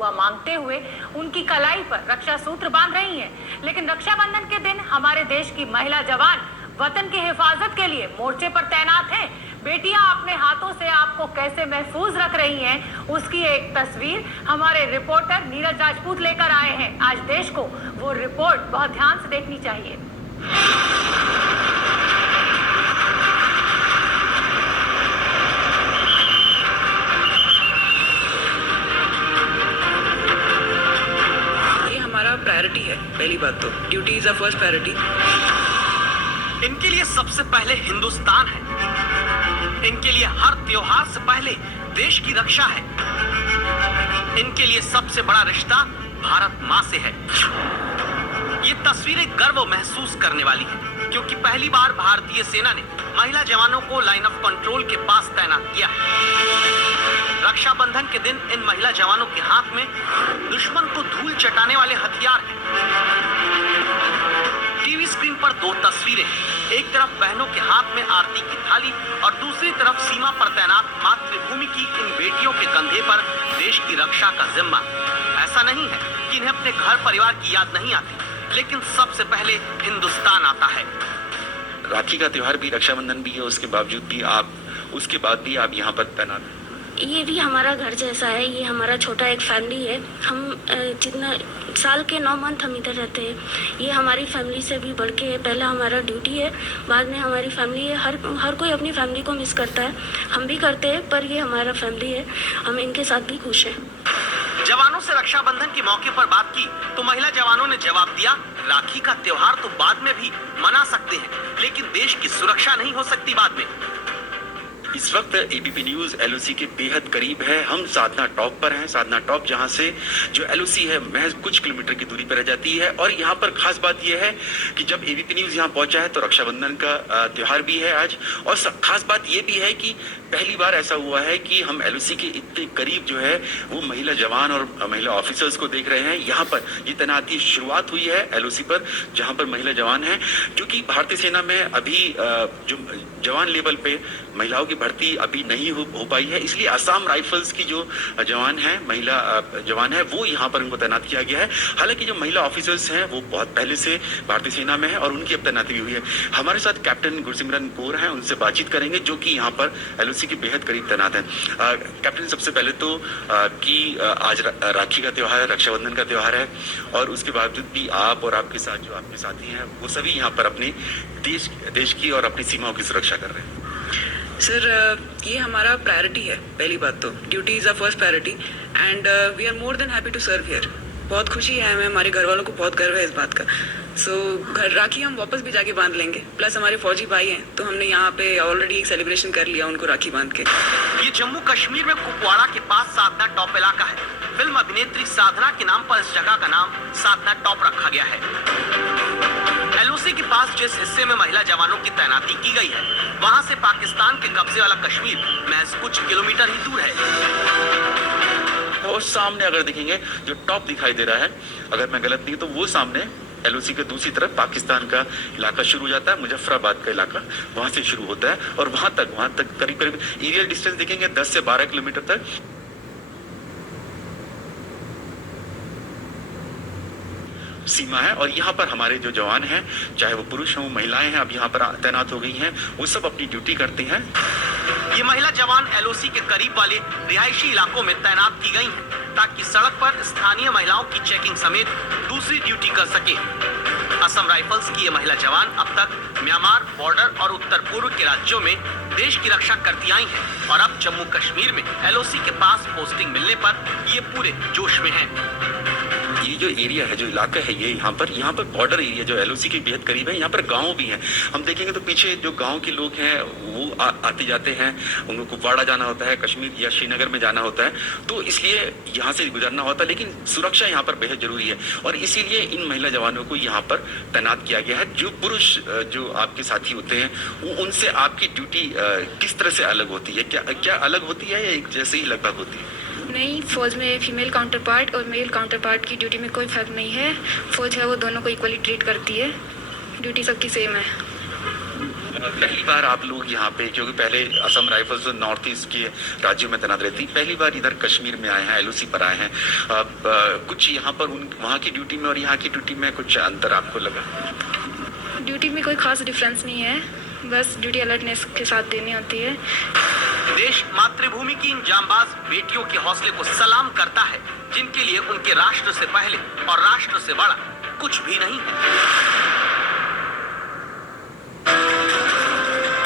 दुआ मांगते हुए उनकी कलाई पर रक्षा सूत्र बांध रही हैं। लेकिन रक्षाबंधन के दिन हमारे देश की महिला जवान वतन की हिफाजत के लिए मोर्चे पर तैनात हैं। बेटियां अपने हाथों से आपको कैसे महफूज रख रही हैं, उसकी एक तस्वीर हमारे रिपोर्टर नीरज राजपूत लेकर आए हैं। आज देश को वो रिपोर्ट बहुत ध्यान से देखनी चाहिए। ये हमारा प्रायोरिटी है। पहली बात तो duty is a first priority. इनके लिए सबसे पहले हिंदुस्तान है। इनके लिए हर त्योहार से पहले देश की रक्षा है। इनके लिए सबसे बड़ा रिश्ता भारत माँ से है। ये तस्वीरें गर्व महसूस करने वाली हैं, क्योंकि पहली बार भारतीय सेना ने महिला जवानों को लाइन ऑफ कंट्रोल के पास तैनात किया। रक्षाबंधन के दिन इन महिला जवानों के हाथ में दुश्मन को धूल चटाने वाले हथियार हैं। टीवी स्क्रीन पर दो तस्वीरें, एक तरफ बहनों के हाथ में आरती की थाली और दूसरी तरफ सीमा पर तैनात मातृभूमि की इन बेटियों के कंधे पर देश की रक्षा का जिम्मा। ऐसा नहीं है कि इन्हें अपने घर परिवार की याद नहीं आती, लेकिन सबसे पहले हिंदुस्तान आता है। राखी का त्योहार भी, रक्षाबंधन भी है, उसके बाद भी आप यहाँ पर तैनात हैं। ये भी हमारा घर जैसा है। ये हमारा छोटा एक फैमिली है। हम जितना साल के 9 मंथ हम इधर रहते हैं। ये हमारी फैमिली से भी बढ़ के है। पहला हमारा ड्यूटी है, बाद में हमारी फैमिली है। हर कोई अपनी फैमिली को मिस करता है, हम भी करते हैं, पर ये हमारा फैमिली है। हम इनके साथ भी खुश हैं। जवानों से रक्षाबंधन के मौके पर बात की तो महिला जवानों ने जवाब दिया, राखी का त्योहार तो बाद में भी मना सकते हैं, लेकिन देश की सुरक्षा नहीं हो सकती बाद में। इस वक्त एबीपी न्यूज एलओसी के बेहद करीब है। हम साधना टॉप पर हैं। साधना टॉप जहां से जो एलओसी है महज कुछ किलोमीटर की दूरी पर रह जाती है। और यहाँ पर खास बात यह है कि जब एबीपी न्यूज यहाँ पहुंचा है तो रक्षाबंधन का त्योहार भी है आज। और खास बात यह भी है कि पहली बार ऐसा हुआ है कि हम एलओसी के इतने करीब जो है वो महिला जवान और महिला ऑफिसर्स को देख रहे हैं। यहाँ पर ये तैनाती शुरुआत हुई है एलओसी पर, जहाँ पर महिला जवान हैं, क्योंकि भारतीय सेना में अभी जो जवान लेवल पे महिलाओं की भर्ती अभी नहीं हो पाई है, इसलिए असम राइफल्स की जो जवान है, महिला जवान है, वो यहाँ पर उनको तैनात किया गया है। हालांकि जो महिला ऑफिसर्स हैं वो बहुत पहले से भारतीय सेना में है और उनकी अब तैनाती भी हुई है। हमारे साथ कैप्टन गुरसिमरन कौर हैं, उनसे बातचीत करेंगे, जो कि यहाँ पर एलओसी के बेहद करीब तैनात हैं। कैप्टन, सबसे पहले तो कि आज राखी का त्योहार है, रक्षाबंधन का त्योहार है, और उसके बावजूद भी आप और आपके साथ जो आपके साथी हैं वो सभी यहाँ पर अपने देश की और अपनी सीमाओं की सुरक्षा कर रहे हैं। सर, ये हमारा प्रायोरिटी है। पहली बात तो duty is a first priority and we are more than happy to serve here. बहुत खुशी है हमें, हमारे घर वालों को बहुत गर्व है इस बात का। घर राखी हम वापस भी जाके बांध लेंगे। प्लस हमारे फौजी भाई हैं तो हमने यहाँ पे ऑलरेडी एक सेलिब्रेशन कर लिया उनको राखी बांध के। ये जम्मू कश्मीर में कुपवाड़ा के पास साधना टॉप इलाका है। फिल्म अभिनेत्री साधना के नाम पर इस जगह का नाम साधना टॉप रखा गया है। एलओसी के पास जिस हिस्से में महिला जवानों की तैनाती की गई है, वहां से पाकिस्तान के कब्जे वाला कश्मीर महज कुछ किलोमीटर ही दूर है। और सामने अगर देखेंगे जो टॉप दिखाई दे रहा है, अगर मैं गलत नहीं तो वो सामने एलओसी के दूसरी तरफ पाकिस्तान का इलाका शुरू हो जाता है। मुजफ्फराबाद का इलाका वहां से शुरू होता है और वहां तक करीब एरियल डिस्टेंस देखेंगे 10 से 12 किलोमीटर तक सीमा है। और यहाँ पर हमारे जो जवान हैं, चाहे वो पुरुष हों महिलाएं हैं, अब यहाँ पर तैनात हो गई हैं, वो सब अपनी ड्यूटी करते हैं। ये महिला जवान एलओसी के करीब वाले रिहायशी इलाकों में तैनात की गई हैं, ताकि सड़क पर स्थानीय महिलाओं की चेकिंग समेत दूसरी ड्यूटी कर सके। असम राइफल्स की ये महिला जवान अब तक म्यांमार बॉर्डर और उत्तर पूर्व के राज्यों में देश की रक्षा करती आई हैं, और अब जम्मू कश्मीर में एलओसी के पास पोस्टिंग मिलने पर ये पूरे जोश में हैं। ये जो एरिया है, जो इलाका है, ये यहाँ पर बॉर्डर एरिया जो एलओसी के बेहद करीब है, यहाँ पर गांव भी हैं। हम देखेंगे तो पीछे जो गांव के लोग हैं वो आते जाते हैं, उनको कुपवाड़ा जाना होता है, कश्मीर या श्रीनगर में जाना होता है, तो इसलिए यहाँ से गुजरना होता है। लेकिन सुरक्षा यहाँ पर बेहद जरूरी है और इसीलिए इन महिला जवानों को यहाँ पर तैनात किया गया है। जो पुरुष जो आपके साथी होते हैं उनसे आपकी ड्यूटी किस तरह से अलग होती है? क्या अलग होती है या एक जैसे ही लगभग होती है? नहीं, फौज में फीमेल काउंटर पार्ट और मेल काउंटर पार्ट की ड्यूटी में कोई फर्क नहीं है। फौज है वो दोनों को इक्वली ट्रीट करती है, ड्यूटी सबकी सेम है। पहली बार आप लोग यहाँ पे, क्योंकि पहले असम राइफल्स तो नॉर्थ ईस्ट के राज्यों में तैनात रहती, पहली बार इधर कश्मीर में आए हैं, एलओसी पर आए हैं। कुछ यहाँ पर वहाँ की ड्यूटी में और यहाँ की ड्यूटी में कुछ अंतर आपको लगा? ड्यूटी में कोई खास डिफरेंस नहीं है, बस ड्यूटी अलर्टनेस के साथ देनी होती है। देश मातृभूमि की इन जांबाज बेटियों के हौसले को सलाम करता है, जिनके लिए उनके राष्ट्र से पहले और राष्ट्र से बड़ा कुछ भी नहीं है।